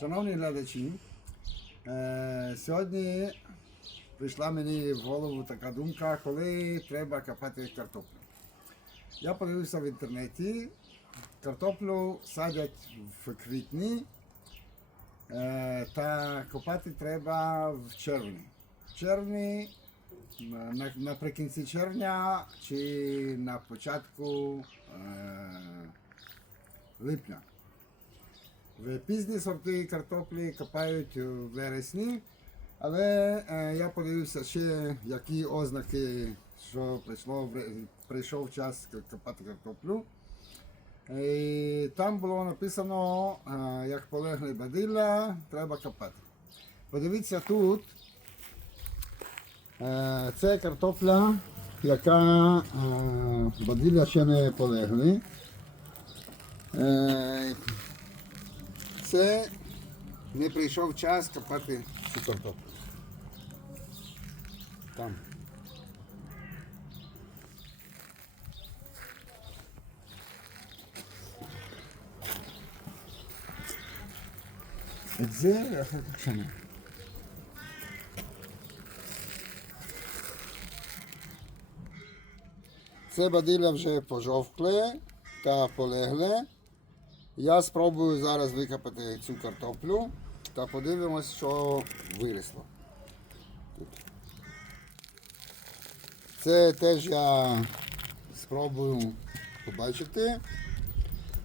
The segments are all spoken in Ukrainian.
Шановні глядачі, е, сьогодні прийшла мені в голову така думка, коли треба копати картоплю. Я подивився в інтернеті, картоплю садять в квітні, е, та копати треба в червні. В червні, на- на- наприкінці червня чи на початку е, липня. В пізні сорти картоплі копають у вересні, але е, я подивився ще, які ознаки, що прийшло, прийшов час копати картоплю. І там було написано, е, як полегли бадилля, треба копати. Подивіться тут. Е, Це картопля, яка е, бадилля ще не полегли це не прийшов час копати цю. Там. Це чому? Це бадилля вже пожовкле та полегле. Я спробую зараз викопати цю картоплю та подивимось, що виросло. Тут. Це теж я спробую побачити.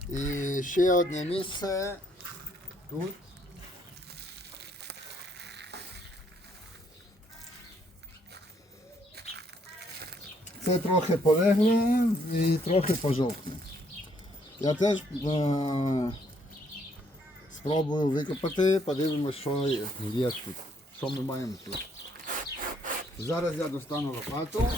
І ще одне місце тут. Це трохи полегле і трохи пожовкле. Я теж е, спробую викопати, подивимось, що є, тут. Що ми маємо тут. Зараз я достану лопату.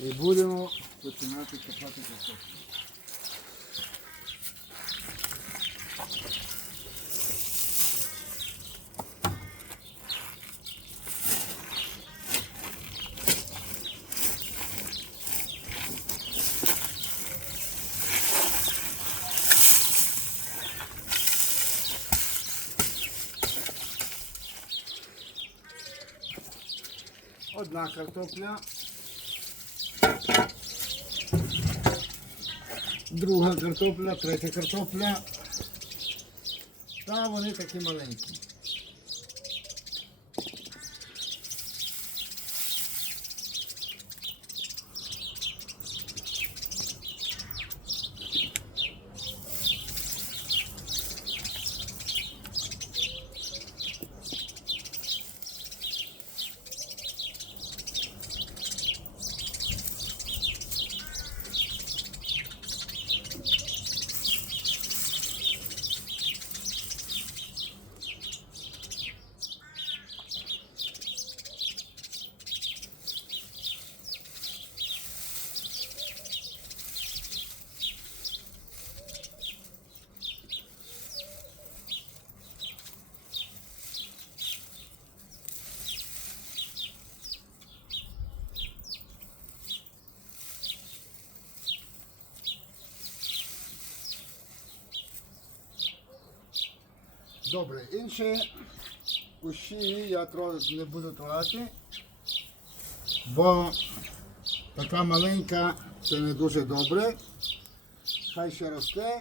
І будемо починати копати картоплю. Одна картопля. Друга картопля, третя картопля. Та вони такі маленькі. Добре, інші кущі я не буду трогати, бо така маленька це не дуже добре. Хай ще росте.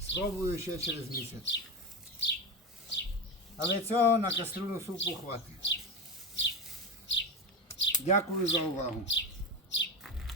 Спробую ще через місяць. Але цього на кастрюлю супу хватить. Дякую за увагу.